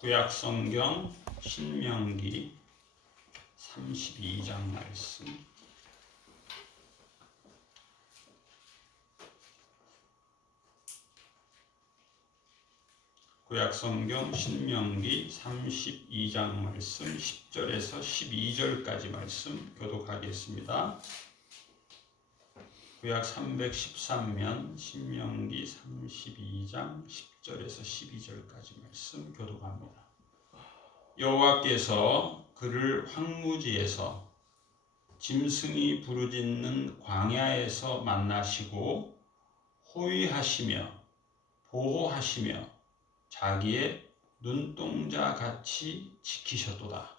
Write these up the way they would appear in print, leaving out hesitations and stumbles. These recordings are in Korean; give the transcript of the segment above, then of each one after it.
구약성경 신명기 32장 말씀. 구약성경 신명기 32장 말씀 10절에서 12절까지 말씀 교독하겠습니다. 구약 313면 신명기 32장 10절에서 12절까지 말씀 교독합니다. 여호와께서 그를 황무지에서 짐승이 부르짖는 광야에서 만나시고 호위하시며 보호하시며 자기의 눈동자 같이 지키셨도다.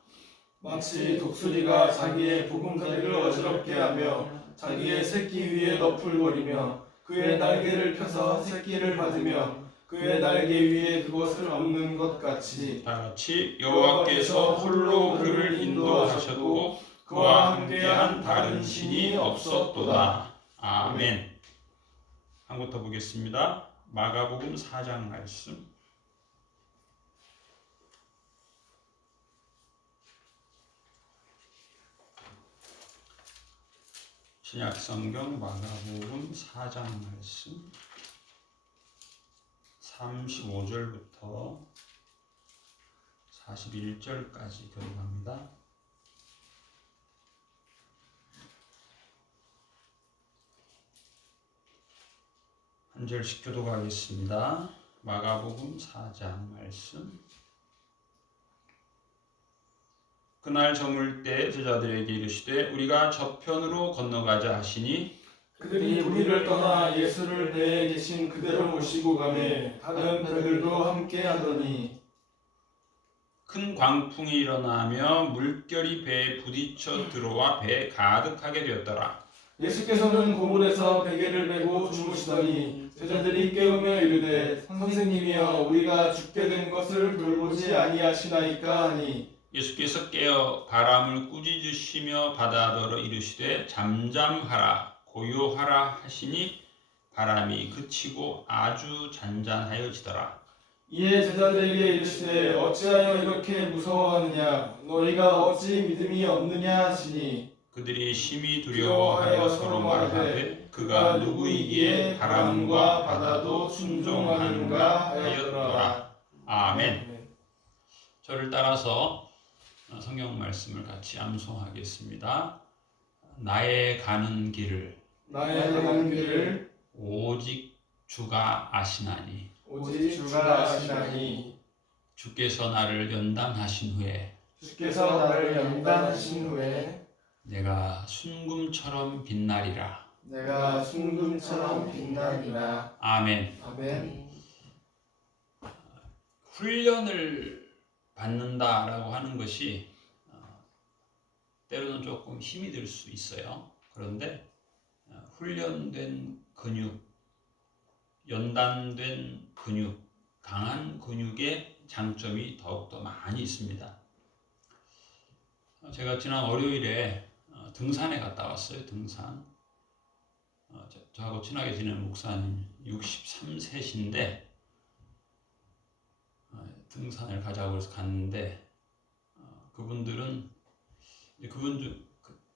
마치 독수리가 자기의 보금자리를 어지럽게 하며 자기의 새끼 위에 너풀거리며 그의 날개를 펴서 새끼를 받으며 그의 날개 위에 그것을 얹는 것 같이 다같이 여호와께서 홀로 그를 인도하셨고 그와 함께한 다른 신이 없었도다. 아멘. 한부터 보겠습니다. 마가복음 4장 말씀. 신약성경 마가복음 4장 말씀 35절부터 41절까지 교독합니다. 한 절씩 교독하겠습니다. 마가복음 4장 말씀. 그날 저물 때 제자들에게 이르시되 우리가 저편으로 건너가자 하시니 그들이 무리를 떠나 예수를 배에 계신 그대로 모시고 가매 다른 배들도 함께 하더니 큰 광풍이 일어나며 물결이 배에 부딪혀 들어와 배에 가득하게 되었더라. 예수께서는 고물에서 베개를 메고 주무시더니 제자들이 깨우며 이르되 선생님이여 우리가 죽게 된 것을 돌보지 아니하시나이까 하니 예수께서 깨어 바람을 꾸짖으시며 바다더러 이르시되 잠잠하라 고요하라 하시니 바람이 그치고 아주 잔잔하여지더라. 이에 제자들에게 이르시되 어찌하여 이렇게 무서워하느냐 너희가 어찌 믿음이 없느냐 하시니 그들이 심히 두려워하여 서로 말하되 그가 누구이기에 바람과 바다도 순종하는가 하였더라. 아멘. 저를 따라서 성경 말씀을 같이 암송하겠습니다. 나의 가는 길을 오직 주가 아시나니 주께서 나를 연단하신 후에 내가 순금처럼 빛나리라. 아멘. 훈련을 받는다라고 하는 것이 때로는 조금 힘이 들 수 있어요. 그런데 훈련된 근육, 연단된 근육, 강한 근육의 장점이 더욱더 많이 있습니다. 제가 지난 월요일에 등산에 갔다 왔어요. 등산. 저하고 친하게 지내는 목사님 63세신데 등산을 가자고 해서 갔는데 그분들은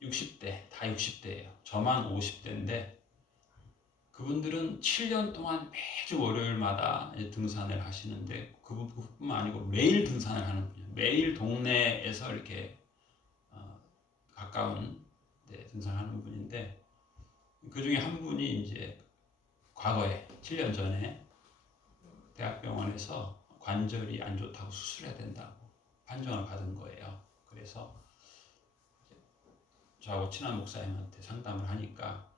60대, 다 60대예요. 저만 50대인데 그분들은 7년 동안 매주 월요일마다 등산을 하시는데 그분뿐만 아니고 매일 등산을 하는 분이에요. 매일 동네에서 이렇게 가까운 데 등산하는 분인데 그 중에 한 분이 이제 과거에 7년 전에 대학병원에서 관절이 안 좋다고 수술해야 된다고 판정을 받은 거예요. 그래서 저하고 친한 목사님한테 상담을 하니까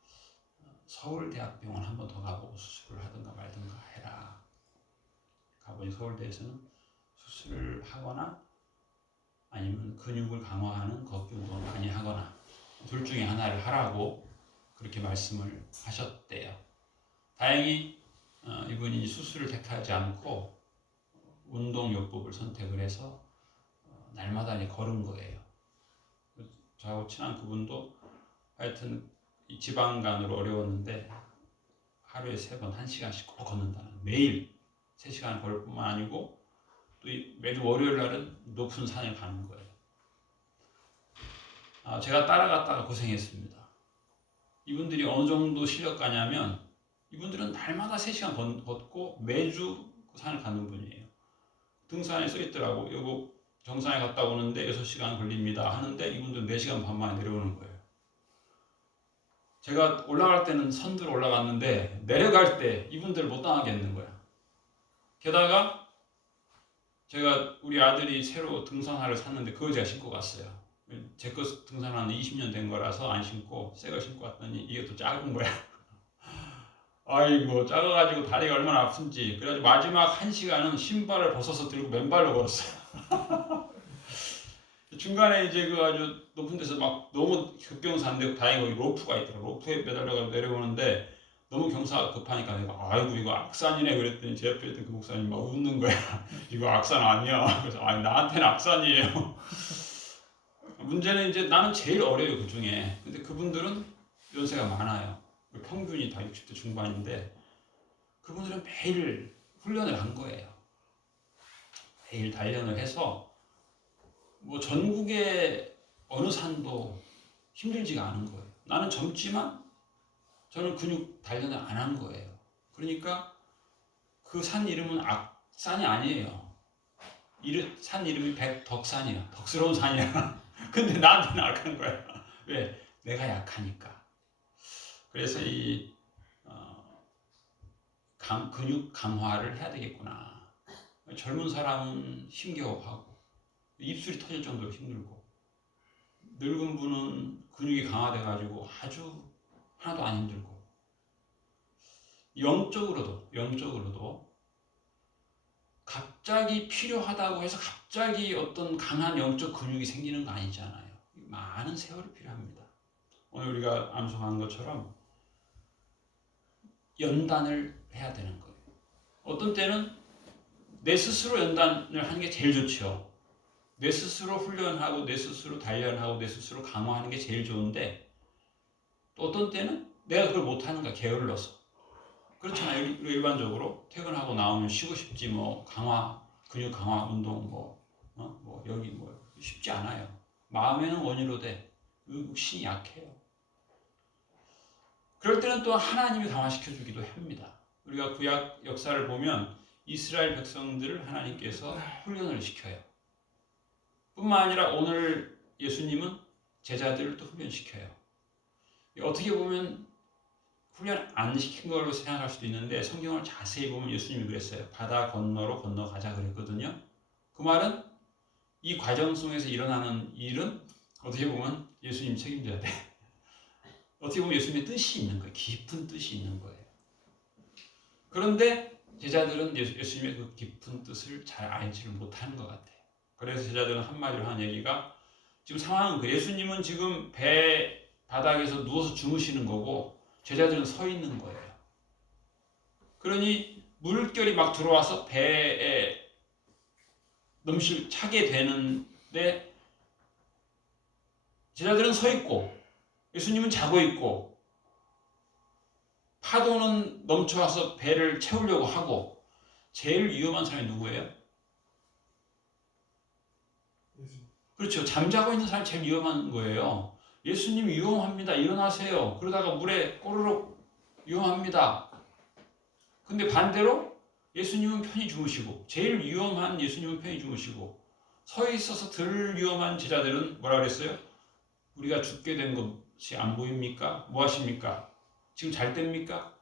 서울대학병원 한 번 더 가보고 수술을 하든가 말든가 해라. 가보니 서울대에서는 수술을 하거나 아니면 근육을 강화하는 걷기 운동을 많이 하거나 둘 중에 하나를 하라고 그렇게 말씀을 하셨대요. 다행히 이분이 수술을 택하지 않고 운동요법을 선택을 해서 날마다 걸은 거예요. 저하고 친한 그분도 하여튼 이 지방간으로 어려웠는데 하루에 3번 1시간씩 꼭 걷는다는, 매일 3시간 걸을 뿐만 아니고 또 또 매주 월요일 날은 높은 산에 가는 거예요. 제가 따라갔다가 고생했습니다. 이분들이 어느 정도 실력가냐면 이분들은 날마다 3시간 걷고 매주 그 산을 가는 분이에요. 등산에 써 있더라고. 요거 정상에 갔다 오는데 6시간 걸립니다 하는데 이분들은 4시간 반 만에 내려오는 거예요. 제가 올라갈 때는 선두로 올라갔는데 내려갈 때 이분들을 못 당하겠는 거야. 게다가 제가 우리 아들이 새로 등산화를 샀는데 그걸 제가 신고 갔어요. 제 거 등산화는 20년 된 거라서 안 신고 새 거 신고 왔더니 이게 또 작은 거야. 아이고 작아가지고 다리가 얼마나 아픈지. 그래가지고 마지막 1시간은 신발을 벗어서 들고 맨발로 걸었어요. 중간에 이제 그 아주 높은 데서 막 너무 급경사인데 다행히 거기 로프가 있더라고. 로프에 매달려서 내려오는데 너무 경사가 급하니까 내가 아이고 이거 악산이네 그랬더니 제 옆에 있던 그 목사님이 막 웃는 거야. 이거 악산 아니야. 그래서 아니 나한테는 악산이에요. 문제는 이제 나는 제일 어려요 그 중에. 근데 그분들은 연세가 많아요. 평균이 다 60대 중반인데 그분들은 매일 훈련을 한 거예요. 매일 단련을 해서 뭐 전국의 어느 산도 힘들지가 않은 거예요. 나는 젊지만 저는 근육 단련을 안 한 거예요. 그러니까 그 산 이름은 악산이 아니에요. 산 이름이 백덕산이야. 덕스러운 산이야. 근데 나한테는 악한 거야. 왜? 내가 약하니까. 그래서 이 근육 강화를 해야 되겠구나. 젊은 사람은 힘겨워하고 입술이 터질 정도로 힘들고 늙은 분은 근육이 강화돼가지고 아주 하나도 안 힘들고 영적으로도 갑자기 필요하다고 해서 갑자기 어떤 강한 영적 근육이 생기는 거 아니잖아요. 많은 세월이 필요합니다. 오늘 우리가 암송한 것처럼 연단을 해야 되는 거예요. 어떤 때는 내 스스로 연단을 하는 게 제일 좋죠. 내 스스로 훈련하고 내 스스로 단련하고 내 스스로 강화하는 게 제일 좋은데 또 어떤 때는 내가 그걸 못하는 거야. 게을러서. 그렇잖아요. 일반적으로 퇴근하고 나오면 쉬고 싶지 뭐 근육 강화 운동 뭐 여기 뭐 쉽지 않아요. 마음에는 원이로 돼. 육신이 약해요. 그럴 때는 또 하나님이 강화시켜 주기도 합니다. 우리가 구약 역사를 보면 이스라엘 백성들을 하나님께서 훈련을 시켜요. 뿐만 아니라 오늘 예수님은 제자들을 또 훈련시켜요. 어떻게 보면 훈련 안 시킨 걸로 생각할 수도 있는데 성경을 자세히 보면 예수님이 그랬어요. 바다 건너로 건너가자 그랬거든요. 그 말은 이 과정 속에서 일어나는 일은 어떻게 보면 예수님 책임져야 돼. 어떻게 보면 예수님의 뜻이 있는 거예요. 깊은 뜻이 있는 거예요. 그런데 제자들은 예수님의 그 깊은 뜻을 잘 알지를 못하는 것 같아요. 그래서 제자들은 한마디로 하는 얘기가 지금 상황은 예수님은 지금 배 바닥에서 누워서 주무시는 거고 제자들은 서 있는 거예요. 그러니 물결이 막 들어와서 배에 차게 되는데 제자들은 서 있고 예수님은 자고 있고 파도는 넘쳐와서 배를 채우려고 하고 제일 위험한 사람이 누구예요? 그렇죠. 잠자고 있는 사람이 제일 위험한 거예요. 예수님 위험합니다. 일어나세요. 그러다가 물에 꼬르륵 위험합니다. 근데 반대로 예수님은 편히 주무시고 제일 위험한 예수님은 편히 주무시고 서 있어서 덜 위험한 제자들은 뭐라 그랬어요? 우리가 죽게 된 것이 안 보입니까? 뭐 하십니까? 지금 잘 때입니까?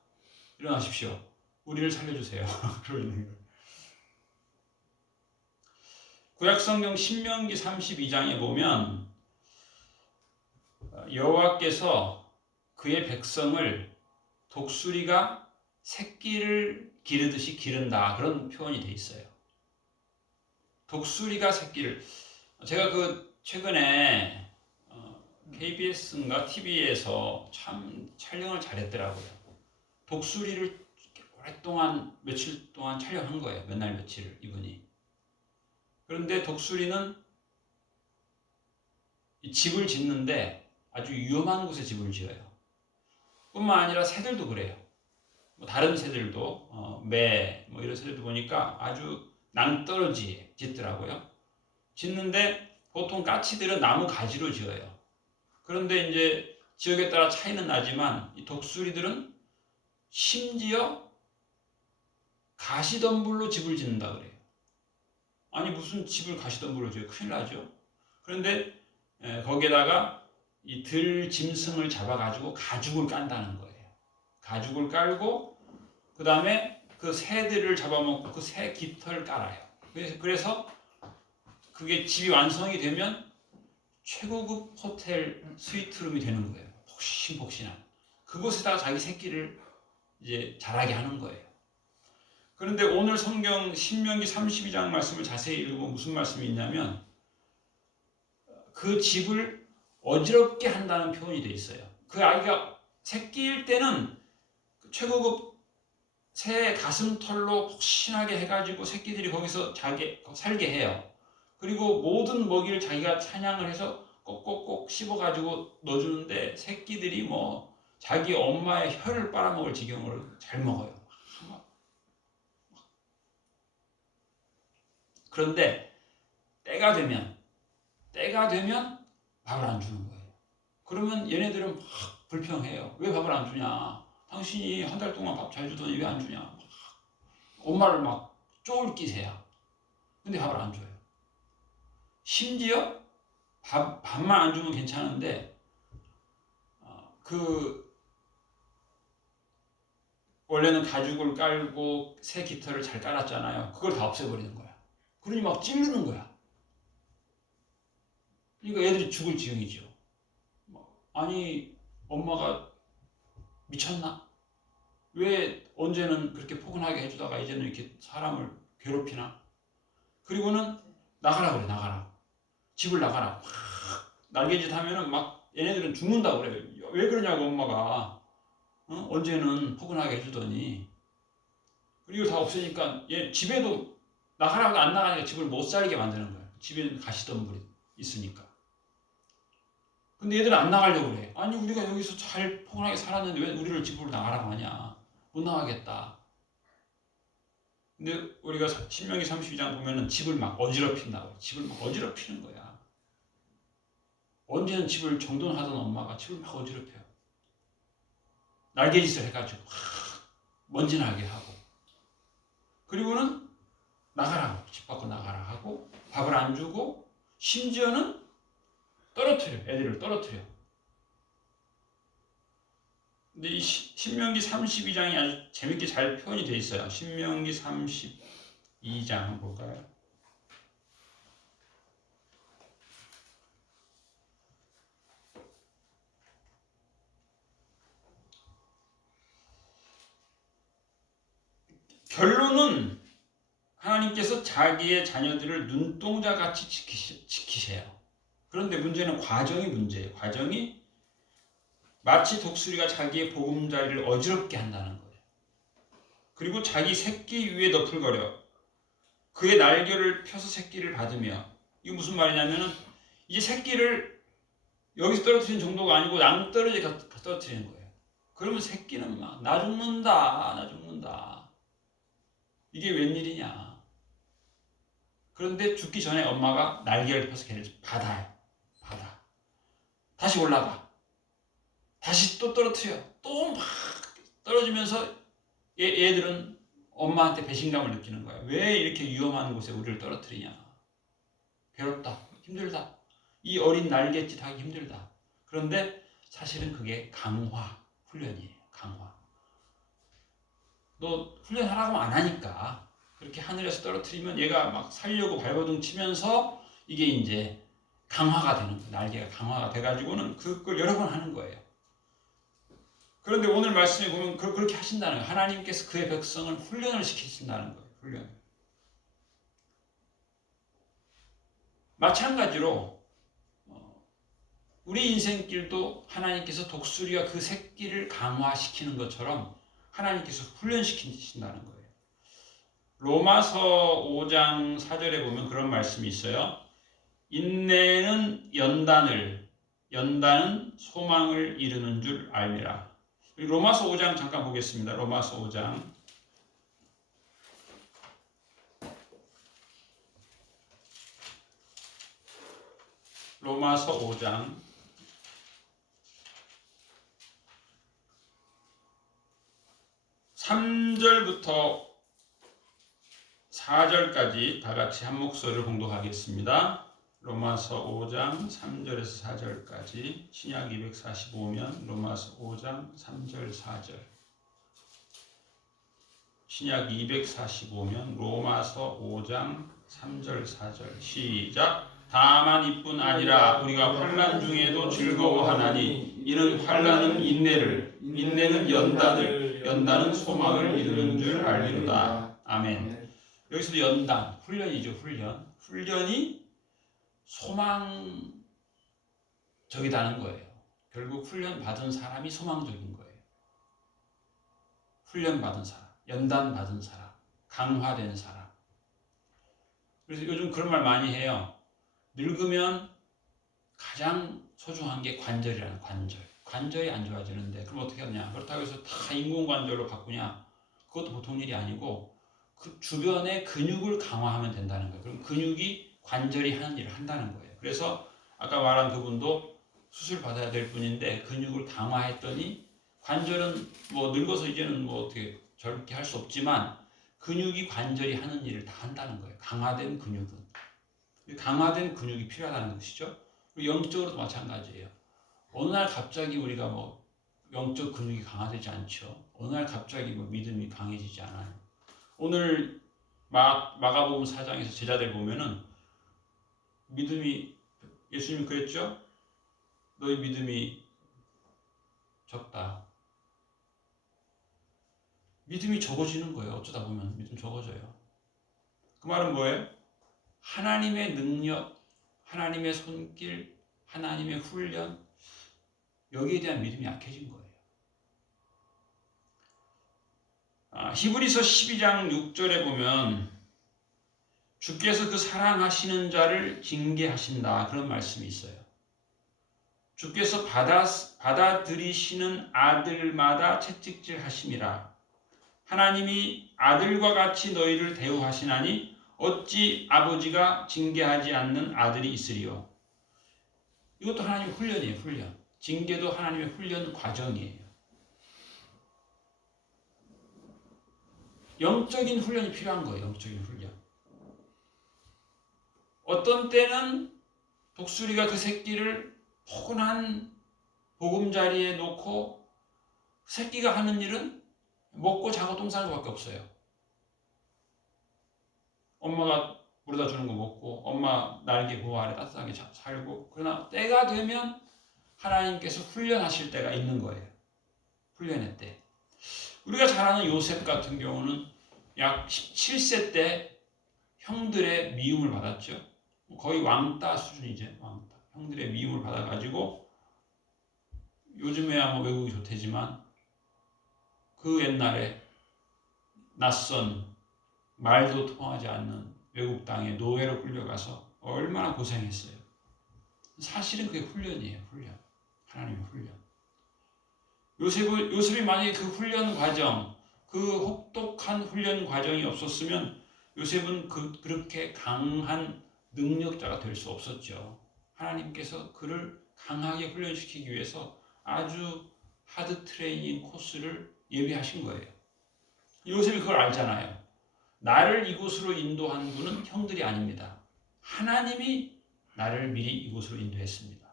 일어나십시오. 우리를 살려주세요. 그러고 있는 거예요. 구약성경 신명기 32장에 보면 여호와께서 그의 백성을 독수리가 새끼를 기르듯이 기른다 그런 표현이 돼 있어요. 독수리가 새끼를 제가 최근에 KBS인가 TV에서 참 촬영을 잘했더라고요. 독수리를 오랫동안 며칠 동안 촬영한 거예요. 몇 날 며칠을 이분이. 그런데 독수리는 집을 짓는데 아주 위험한 곳에 집을 지어요. 뿐만 아니라 새들도 그래요. 뭐 다른 새들도 매 이런 새들도 보니까 아주 낭떠러지에 짓더라고요. 짓는데 보통 까치들은 나무 가지로 지어요. 그런데 이제 지역에 따라 차이는 나지만 이 독수리들은 심지어 가시덤불로 집을 짓는다 그래요. 아니 무슨 집을 가시덤불로 지어요? 큰일 나죠. 그런데 거기에다가 이 들 짐승을 잡아가지고 가죽을 깐다는 거예요. 가죽을 깔고 그 다음에 그 새들을 잡아먹고 그 새 깃털 깔아요. 그래서 그게 집이 완성이 되면 최고급 호텔 스위트룸이 되는 거예요. 폭신폭신한. 그곳에다가 자기 새끼를 이제 자라게 하는 거예요. 그런데 오늘 성경 신명기 32장 말씀을 자세히 읽으면 무슨 말씀이 있냐면 그 집을 어지럽게 한다는 표현이 되어 있어요. 그 아기가 새끼일 때는 최고급 새 가슴털로 폭신하게 해가지고 새끼들이 거기서 살게 해요. 그리고 모든 먹이를 자기가 사냥을 해서 꼭꼭꼭 씹어가지고 넣어주는데 새끼들이 뭐 자기 엄마의 혀를 빨아먹을 지경으로 잘 먹어요. 그런데 때가 되면 밥을 안 주는 거예요. 그러면 얘네들은 막 불평해요. 왜 밥을 안 주냐? 당신이 한 달 동안 밥 잘 주더니 왜 안 주냐? 엄마를 막 쫄기세요. 근데 밥을 안 줘요. 심지어 밥만 안 주면 괜찮은데 원래는 가죽을 깔고 새 깃털을 잘 깔았잖아요. 그걸 다 없애버리는 거야. 그러니 막 찌르는 거야. 그러니까 애들이 죽을 지경이죠. 아니 엄마가 미쳤나? 왜 언제는 그렇게 포근하게 해주다가 이제는 이렇게 사람을 괴롭히나? 그리고는 나가라 그래. 나가라. 집을 나가라. 막 날개짓 하면은 막 얘네들은 죽는다고 그래요. 왜 그러냐고 엄마가. 언제는 포근하게 해주더니. 그리고 다 없으니까 얘 집에도 나가라고 안 나가니까 집을 못 살게 만드는 거예요. 집에는 가시덤불이 있으니까. 근데 얘들은 안 나가려고 그래. 아니 우리가 여기서 잘 포근하게 살았는데 왜 우리를 집으로 나가라고 하냐. 못 나가겠다. 근데 우리가 신명기 32장 보면은 집을 막 어지럽힌다고. 집을 막 어지럽히는 거야. 언제는 집을 정돈하던 엄마가 집을 막 어지럽혀요. 날개짓을 해가지고 먼지나게 하고. 그리고는 나가라. 집 밖으로 나가라 하고 밥을 안 주고 심지어는 떨어뜨려. 애들을 떨어뜨려. 근데 이 신명기 32장이 아주 재밌게 잘 표현이 되어 있어요. 신명기 32장 한번 볼까요? 결론은 하나님께서 자기의 자녀들을 눈동자같이 지키세요. 그런데 문제는 과정이 문제예요. 과정이 마치 독수리가 자기의 보금자리를 어지럽게 한다는 거예요. 그리고 자기 새끼 위에 너풀거려 그의 날개를 펴서 새끼를 받으며, 이게 무슨 말이냐면은 이제 새끼를 여기서 떨어뜨린 정도가 아니고 낭떠러지에 떨어뜨리는 거예요. 그러면 새끼는 막 나 죽는다. 이게 웬일이냐. 그런데 죽기 전에 엄마가 날개를 펴서 걔를 받아. 다시 올라가. 다시 또 떨어뜨려. 또 막 떨어지면서 얘들은 엄마한테 배신감을 느끼는 거야. 왜 이렇게 위험한 곳에 우리를 떨어뜨리냐. 괴롭다. 힘들다. 이 어린 날갯짓 하기 힘들다. 그런데 사실은 그게 강화 훈련이에요. 강화. 너 훈련하라고 안 하니까 그렇게 하늘에서 떨어뜨리면 얘가 막 살려고 발버둥 치면서 이게 이제 강화가 되는 거예요. 날개가 강화가 돼가지고는 그걸 여러 번 하는 거예요. 그런데 오늘 말씀에 보면 그렇게 하신다는 거예요. 하나님께서 그의 백성을 훈련을 시키신다는 거예요. 훈련. 마찬가지로 우리 인생길도 하나님께서 독수리가 그 새끼를 강화시키는 것처럼 하나님께서 훈련시키신다는 거예요. 로마서 5장 4절에 보면 그런 말씀이 있어요. 인내는 연단은 소망을 이루는 줄 알미라. 로마서 5장 잠깐 보겠습니다. 로마서 5장 로마서 5장 3절부터 4절까지 다 같이 한 목소리를 봉독하겠습니다. 로마서 5장 3절에서 4절까지 신약 245면 로마서 5장 3절 4절, 신약 245면 로마서 5장 3절 4절. 시작. 다만 이뿐 아니라 우리가 환난 중에도 즐거워하나니 이는 환난은 인내를, 인내는 연단을, 연단은 소망을 이루는 줄 알리로다. 아멘. 여기서도 연단, 훈련이죠. 훈련이 소망적이다는 거예요. 결국 훈련 받은 사람이 소망적인 거예요. 훈련 받은 사람, 연단 받은 사람, 강화된 사람. 그래서 요즘 그런 말 많이 해요. 늙으면 가장 소중한 게 관절이라는 관절. 관절이 안 좋아지는데 그럼 어떻게 하냐? 그렇다고 해서 다 인공관절로 바꾸냐? 그것도 보통 일이 아니고 그 주변의 근육을 강화하면 된다는 거예요. 그럼 근육이 관절이 하는 일을 한다는 거예요. 그래서 아까 말한 그분도 수술 받아야 될 분인데 근육을 강화했더니 관절은 뭐 늙어서 이제는 뭐 어떻게 저렇게 할 수 없지만 근육이 관절이 하는 일을 다 한다는 거예요. 강화된 근육은. 강화된 근육이 필요하다는 것이죠. 영적으로도 마찬가지예요. 어느 날 갑자기 우리가 뭐 영적 근육이 강화되지 않죠. 어느 날 갑자기 뭐 믿음이 강해지지 않아요. 오늘 마가복음 4장에서 제자들 보면은 믿음이, 예수님이 그랬죠? 너희 믿음이 적다. 믿음이 적어지는 거예요. 어쩌다 보면 믿음 적어져요. 그 말은 뭐예요? 하나님의 능력, 하나님의 손길, 하나님의 훈련, 여기에 대한 믿음이 약해진 거예요. 히브리서 12장 6절에 보면 주께서 그 사랑하시는 자를 징계하신다, 그런 말씀이 있어요. 주께서 받아들이시는 아들마다 채찍질 하심이라. 하나님이 아들과 같이 너희를 대우하시나니 어찌 아버지가 징계하지 않는 아들이 있으리요. 이것도 하나님의 훈련이에요. 훈련. 징계도 하나님의 훈련 과정이에요. 영적인 훈련이 필요한 거예요. 영적인 훈련. 어떤 때는 독수리가 그 새끼를 포근한 보금자리에 놓고 새끼가 하는 일은 먹고 자고 똥 싸는 것밖에 없어요. 엄마가 물어다 주는 거 먹고 엄마 날개 보호 아래 따뜻하게 살고, 그러나 때가 되면 하나님께서 훈련하실 때가 있는 거예요. 훈련의 때. 우리가 잘 아는 요셉 같은 경우는 약 17세 때 형들의 미움을 받았죠. 거의 왕따 수준이죠. 왕따. 형들의 미움을 받아가지고 요즘에야 뭐 외국이 좋대지만 그 옛날에 낯선 말도 통하지 않는 외국 땅에 노예로 끌려가서 얼마나 고생했어요. 사실은 그게 훈련이에요. 훈련. 하나님의 훈련. 요셉이 만약에 그 훈련 과정, 그 혹독한 훈련 과정이 없었으면 요셉은 그렇게 강한 능력자가 될 수 없었죠. 하나님께서 그를 강하게 훈련시키기 위해서 아주 하드 트레이닝 코스를 예비하신 거예요. 요셉이 그걸 알잖아요. 나를 이곳으로 인도한 분은 형들이 아닙니다. 하나님이 나를 미리 이곳으로 인도했습니다.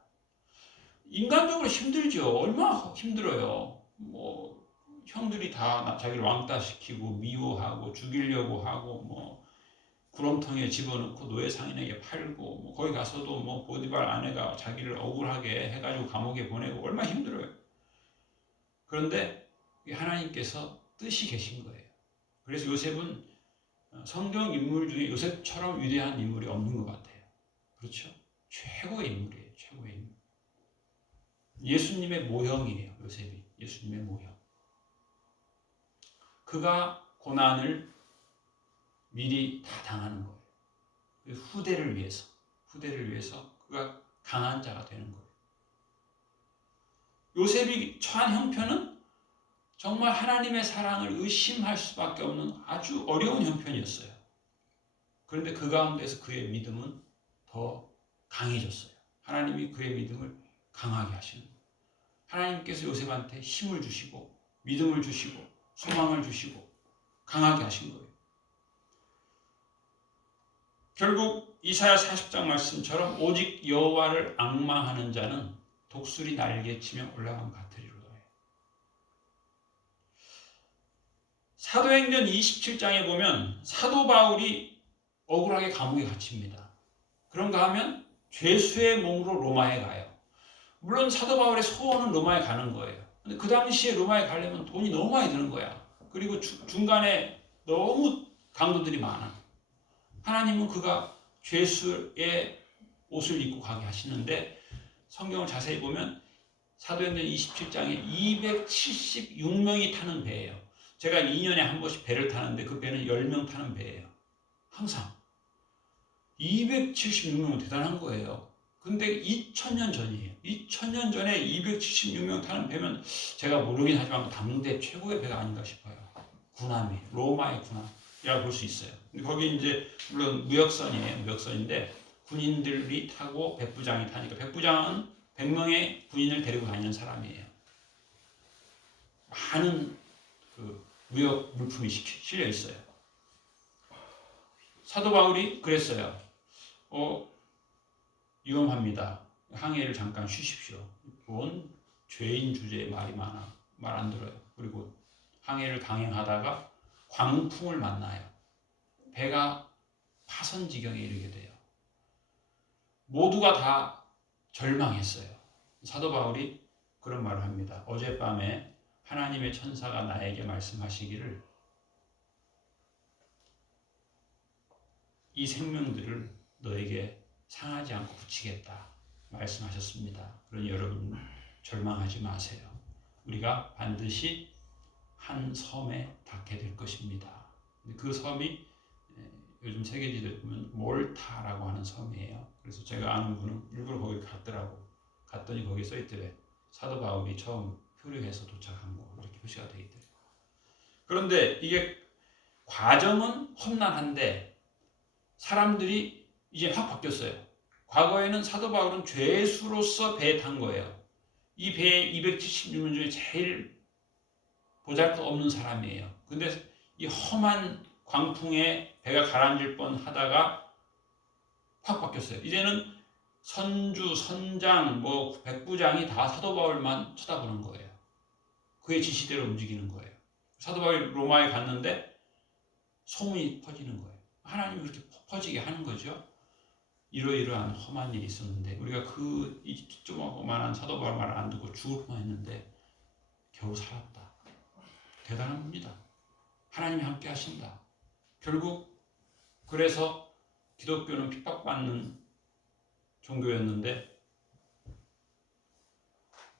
인간적으로 힘들죠. 얼마나 힘들어요. 뭐 형들이 다 자기를 왕따시키고 미워하고 죽이려고 하고 뭐 구렁텅이에 집어넣고 노예상인에게 팔고 뭐 거기 가서도 뭐 보디발 아내가 자기를 억울하게 해가지고 감옥에 보내고 얼마나 힘들어요. 그런데 하나님께서 뜻이 계신 거예요. 그래서 요셉은 성경 인물 중에 요셉처럼 위대한 인물이 없는 것 같아요. 그렇죠? 최고의 인물이에요. 최고의 인물. 예수님의 모형이에요. 요셉이. 예수님의 모형. 그가 고난을 미리 다 당하는 거예요. 후대를 위해서 그가 강한 자가 되는 거예요. 요셉이 처한 형편은 정말 하나님의 사랑을 의심할 수밖에 없는 아주 어려운 형편이었어요. 그런데 그 가운데서 그의 믿음은 더 강해졌어요. 하나님이 그의 믿음을 강하게 하시는 거예요. 하나님께서 요셉한테 힘을 주시고 믿음을 주시고 소망을 주시고 강하게 하신 거예요. 결국 이사야 40장 말씀처럼 오직 여호와를 앙망하는 자는 독수리 날개치며 올라간 같으리로다. 사도행전 27장에 보면 사도 바울이 억울하게 감옥에 갇힙니다. 그런가 하면 죄수의 몸으로 로마에 가요. 물론 사도 바울의 소원은 로마에 가는 거예요. 근데 그 당시에 로마에 가려면 돈이 너무 많이 드는 거야. 그리고 중간에 너무 강도들이 많아. 하나님은 그가 죄수의 옷을 입고 가게 하시는데 성경을 자세히 보면 사도행전 27장에 276명이 타는 배예요. 제가 2년에 한 번씩 배를 타는데 그 배는 10명 타는 배예요. 항상. 276명은 대단한 거예요. 근데 2000년 전이에요. 2000년 전에 276명 타는 배면 제가 모르긴 하지만 당대 최고의 배가 아닌가 싶어요. 군함이, 로마의 군함이라고 볼 수 있어요. 근데 거기 이제 물론 무역선이에요. 무역선인데 군인들이 타고 백부장이 타니까 백부장은 100명의 군인을 데리고 다니는 사람이에요. 많은 그 무역 물품이 실려 있어요. 사도 바울이 그랬어요. 위험합니다. 항해를 잠깐 쉬십시오. 뭔 죄인 주제에 말이 많아. 말 안 들어요. 그리고 항해를 강행하다가 광풍을 만나요. 배가 파선 지경에 이르게 돼요. 모두가 다 절망했어요. 사도 바울이 그런 말을 합니다. 어젯밤에 하나님의 천사가 나에게 말씀하시기를 이 생명들을 너에게 상하지 않고 붙이겠다 말씀하셨습니다. 그러니 여러분 절망하지 마세요. 우리가 반드시 한 섬에 닿게 될 것입니다. 그 섬이 요즘 세계지도에 보면 몰타라고 하는 섬이에요. 그래서 제가 아는 분은 일부러 거기 갔더라고. 갔더니 거기 써있더래. 사도 바울이 처음 표류해서 도착한 거 이렇게 표시가 되어 있더래. 그런데 이게 과정은 험난한데 사람들이 이제 확 바뀌었어요. 과거에는 사도 바울은 죄수로서 배에 탄 거예요. 이 배에 276명 중에 제일 보잘것없는 사람이에요. 근데 이 험한 광풍에 배가 가라앉을 뻔하다가 확 바뀌었어요. 이제는 선주, 선장, 백부장이 다 사도 바울만 쳐다보는 거예요. 그의 지시대로 움직이는 거예요. 사도 바울이 로마에 갔는데 소문이 퍼지는 거예요. 하나님이 그렇게 퍼지게 하는 거죠. 이러이러한 험한 일이 있었는데 우리가 그 조그만한 사도 바울 말을 안 듣고 죽을 뻔했는데 겨우 살았다. 대단한 겁니다. 하나님이 함께 하신다. 결국 그래서 기독교는 핍박받는 종교였는데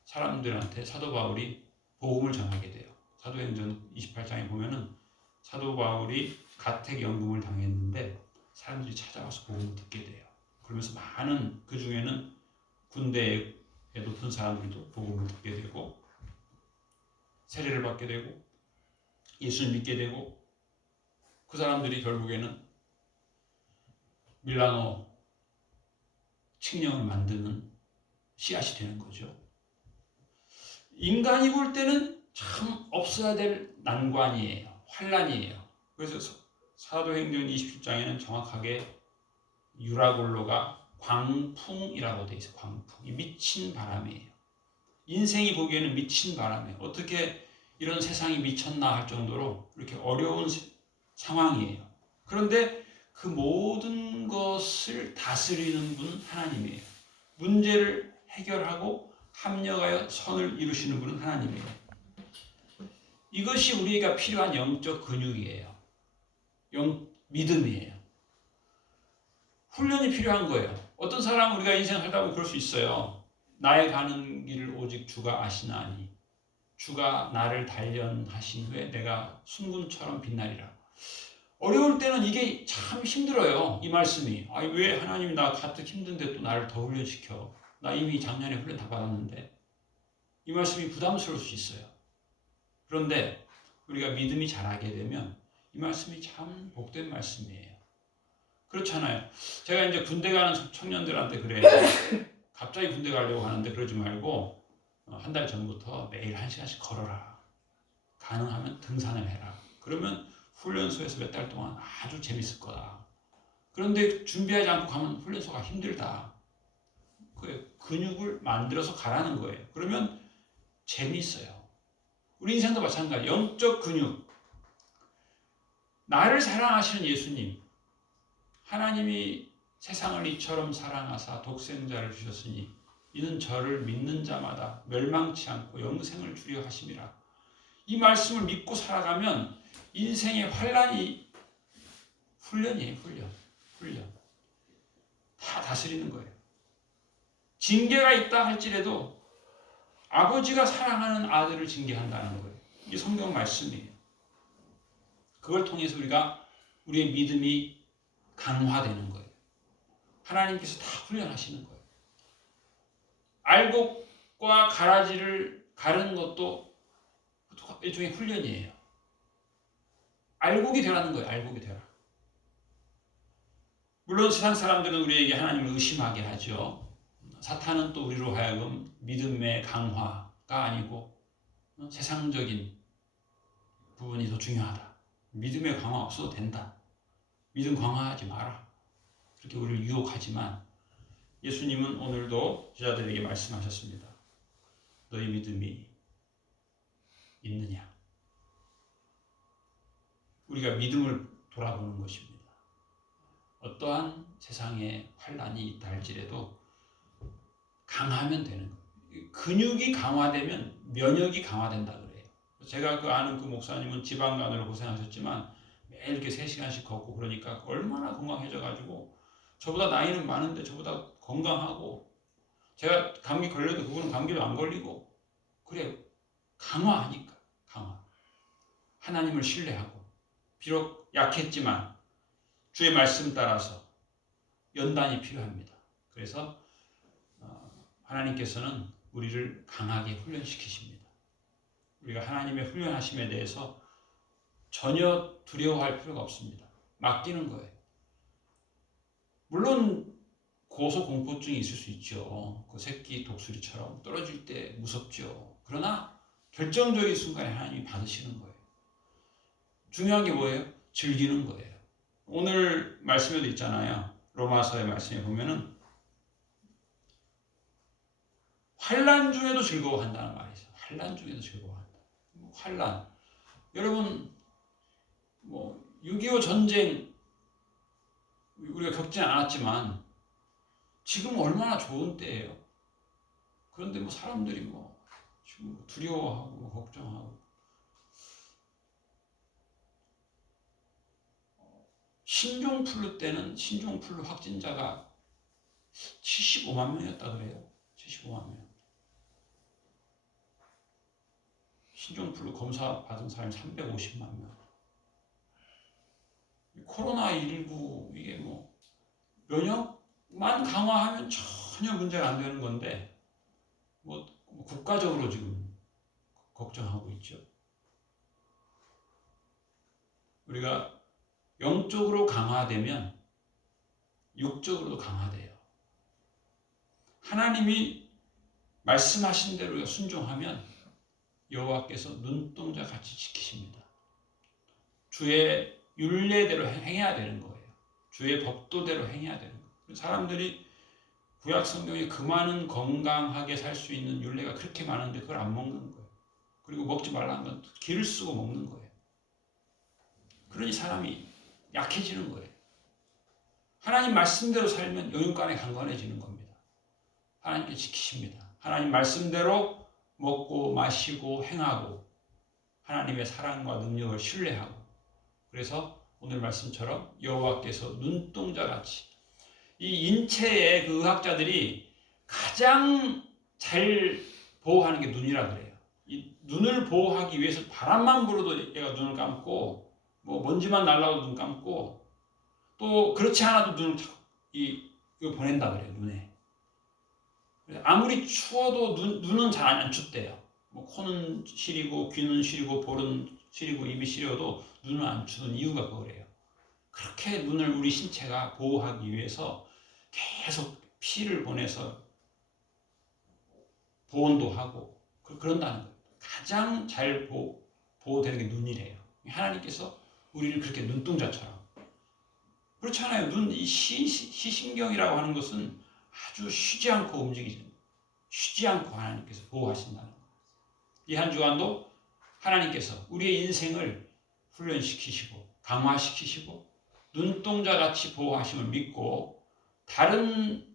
사람들한테 사도 바울이 복음을 전하게 돼요. 사도행전 28장에 보면은 사도 바울이 가택연금을 당했는데 사람들이 찾아와서 복음을 듣게 돼요. 그러면서 많은 그 중에는 군대에 높은 사람들도 복음을 듣게 되고 세례를 받게 되고 예수를 믿게 되고 그 사람들이 결국에는 밀라노 칙령을 만드는 씨앗이 되는 거죠. 인간이 볼 때는 참 없어야 될 난관이에요. 환난이에요. 그래서 사도행전 27장에는 정확하게 유라굴로가 광풍이라고 돼 있어요. 광풍. 이 미친 바람이에요. 인생이 보기에는 미친 바람이에요. 어떻게 이런 세상이 미쳤나 할 정도로 이렇게 어려운 상황이에요. 그런데 그 모든 것을 다스리는 분은 하나님이에요. 문제를 해결하고 합력하여 선을 이루시는 분은 하나님이에요. 이것이 우리가 필요한 영적 근육이에요. 믿음이에요. 훈련이 필요한 거예요. 어떤 사람은 우리가 인생 살다 보면 그럴 수 있어요. 나의 가는 길을 오직 주가 아시나니 주가 나를 단련하신 후에 내가 순금처럼 빛나리라. 어려울 때는 이게 참 힘들어요. 이 말씀이. 왜 하나님이 나 가뜩 힘든데 또 나를 더 훈련시켜. 나 이미 작년에 훈련 다 받았는데. 이 말씀이 부담스러울 수 있어요. 그런데 우리가 믿음이 자라게 되면 이 말씀이 참 복된 말씀이에요. 그렇잖아요. 제가 이제 군대 가는 청년들한테 그래요. 갑자기 군대 가려고 하는데 그러지 말고 한 달 전부터 매일 1시간씩 걸어라. 가능하면 등산을 해라. 그러면 훈련소에서 몇 달 동안 아주 재밌을 거다. 그런데 준비하지 않고 가면 훈련소가 힘들다. 그 근육을 만들어서 가라는 거예요. 그러면 재미있어요. 우리 인생도 마찬가지. 영적 근육. 나를 사랑하시는 예수님. 하나님이 세상을 이처럼 사랑하사 독생자를 주셨으니 이는 저를 믿는 자마다 멸망치 않고 영생을 주려 하심이라. 이 말씀을 믿고 살아가면 인생의 환란이 훈련이에요. 훈련. 다 다스리는 거예요. 징계가 있다 할지라도 아버지가 사랑하는 아들을 징계한다는 거예요. 이게 성경 말씀이에요. 그걸 통해서 우리의 믿음이 강화되는 거예요. 하나님께서 다 훈련하시는 거예요. 알곡과 가라지를 가르는 것도 일종의 훈련이에요. 알곡이 되라는 거예요. 알곡이 되라. 물론 세상 사람들은 우리에게 하나님을 의심하게 하죠. 사탄은 또 우리로 하여금 믿음의 강화가 아니고 세상적인 부분이 더 중요하다. 믿음의 강화 없어도 된다. 믿음 강화하지 마라. 그렇게 우리를 유혹하지만 예수님은 오늘도 제자들에게 말씀하셨습니다. 너희 믿음이 있느냐? 우리가 믿음을 돌아보는 것입니다. 어떠한 세상에 환란이 있다 할지라도 강하면 되는 거예요. 근육이 강화되면 면역이 강화된다 그래요. 제가 아는 그 목사님은 지방간으로 고생하셨지만 매일 이렇게 3시간씩 걷고 그러니까 얼마나 건강해져가지고 저보다 나이는 많은데 저보다 건강하고 제가 감기 걸려도 그분은 감기도 안 걸리고 그래요. 강화하니까 강화. 하나님을 신뢰하고 비록 약했지만 주의 말씀 따라서 연단이 필요합니다. 그래서 하나님께서는 우리를 강하게 훈련시키십니다. 우리가 하나님의 훈련하심에 대해서 전혀 두려워할 필요가 없습니다. 맡기는 거예요. 물론 고소공포증이 있을 수 있죠. 그 새끼 독수리처럼 떨어질 때 무섭죠. 그러나 결정적인 순간에 하나님이 받으시는 거예요. 중요한 게 뭐예요? 즐기는 거예요. 오늘 말씀에도 있잖아요. 로마서의 말씀에 보면은 환난 중에도 즐거워한다는 말이 있어요. 환난 중에도 즐거워한다. 환난. 여러분 6.25 전쟁 우리가 겪지는 않았지만 지금 얼마나 좋은 때예요. 그런데 사람들이 지금 두려워하고 걱정하고 신종플루 때는 신종플루 확진자가 75만 명이었다 그래요. 75만 명. 신종플루 검사 받은 사람이 350만 명. 코로나19 이게 면역만 강화하면 전혀 문제가 안 되는 건데 국가적으로 지금 걱정하고 있죠. 우리가 영적으로 강화되면 육적으로도 강화돼요. 하나님이 말씀하신 대로 우리가 순종하면 여호와께서 눈동자 같이 지키십니다. 주의 율례대로 행해야 되는 거예요. 주의 법도대로 행해야 되는 거예요. 사람들이 구약 성경에 그 많은 건강하게 살 수 있는 율례가 그렇게 많은데 그걸 안 먹는 거예요. 그리고 먹지 말라는 건 기를 쓰고 먹는 거예요. 그러니 사람이 약해지는 거예요. 하나님 말씀대로 살면 영육간에 강건해지는 겁니다. 하나님께 지키십니다. 하나님 말씀대로 먹고 마시고 행하고 하나님의 사랑과 능력을 신뢰하고 그래서 오늘 말씀처럼 여호와께서 눈동자같이 이 인체의 그 의학자들이 가장 잘 보호하는 게 눈이라 그래요. 이 눈을 보호하기 위해서 바람만 불어도 얘가 눈을 감고 먼지만 날라도 눈 감고 또 그렇지 않아도 눈을 이거 보낸다 그래요. 눈에. 아무리 추워도 눈은 잘 안 춥대요. 코는 시리고 귀는 시리고 볼은 시리고 입이 시려도 눈을 안 추는 이유가 그거래요. 그렇게 눈을 우리 신체가 보호하기 위해서 계속 피를 보내서 보온도 하고 그런다는 거예요. 가장 잘 보호되는 게 눈이래요. 하나님께서 우리를 그렇게 눈동자처럼. 그렇잖아요. 이 시신경이라고 하는 것은 아주 쉬지 않고 움직이죠. 쉬지 않고 하나님께서 보호하신다는 거예요. 이 한 주간도 하나님께서 우리의 인생을 훈련시키시고 강화시키시고 눈동자같이 보호하심을 믿고 다른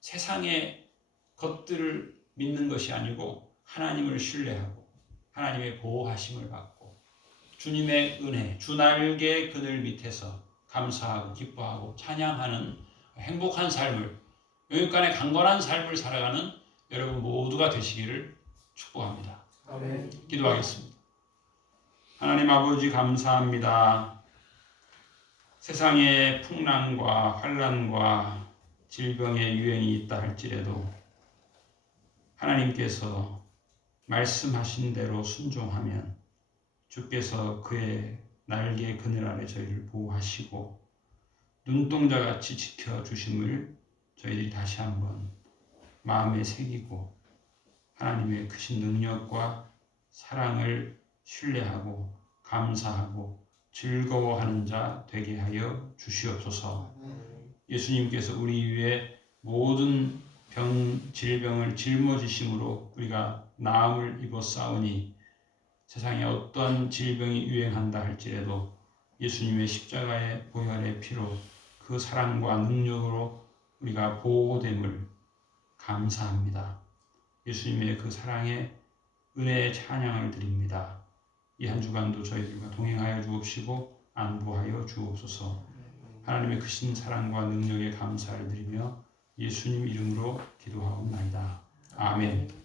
세상의 것들을 믿는 것이 아니고 하나님을 신뢰하고 하나님의 보호하심을 받고 주님의 은혜, 주 날개 그늘 밑에서 감사하고 기뻐하고 찬양하는 행복한 삶을, 영육간의 강건한 삶을 살아가는 여러분 모두가 되시기를 축복합니다. 아멘. 기도하겠습니다. 하나님 아버지 감사합니다. 세상에 풍랑과 환난과 질병의 유행이 있다 할지라도 하나님께서 말씀하신 대로 순종하면 주께서 그의 날개 그늘 아래 저희를 보호하시고 눈동자같이 지켜주심을 저희들이 다시 한번 마음에 새기고 하나님의 크신 능력과 사랑을 신뢰하고 감사하고 즐거워하는 자 되게 하여 주시옵소서. 예수님께서 우리 위에 모든 질병을 짊어지심으로 우리가 나음을 입었사오니 세상에 어떤 질병이 유행한다 할지라도 예수님의 십자가의 보혈의 피로 그 사랑과 능력으로 우리가 보호됨을 감사합니다. 예수님의 그 사랑의 은혜의 찬양을 드립니다. 이 한 주간도 저희들과 동행하여 주옵시고 안보하여 주옵소서. 하나님의 크신 사랑과 능력에 감사를 드리며 예수님 이름으로 기도하옵나이다. 아멘.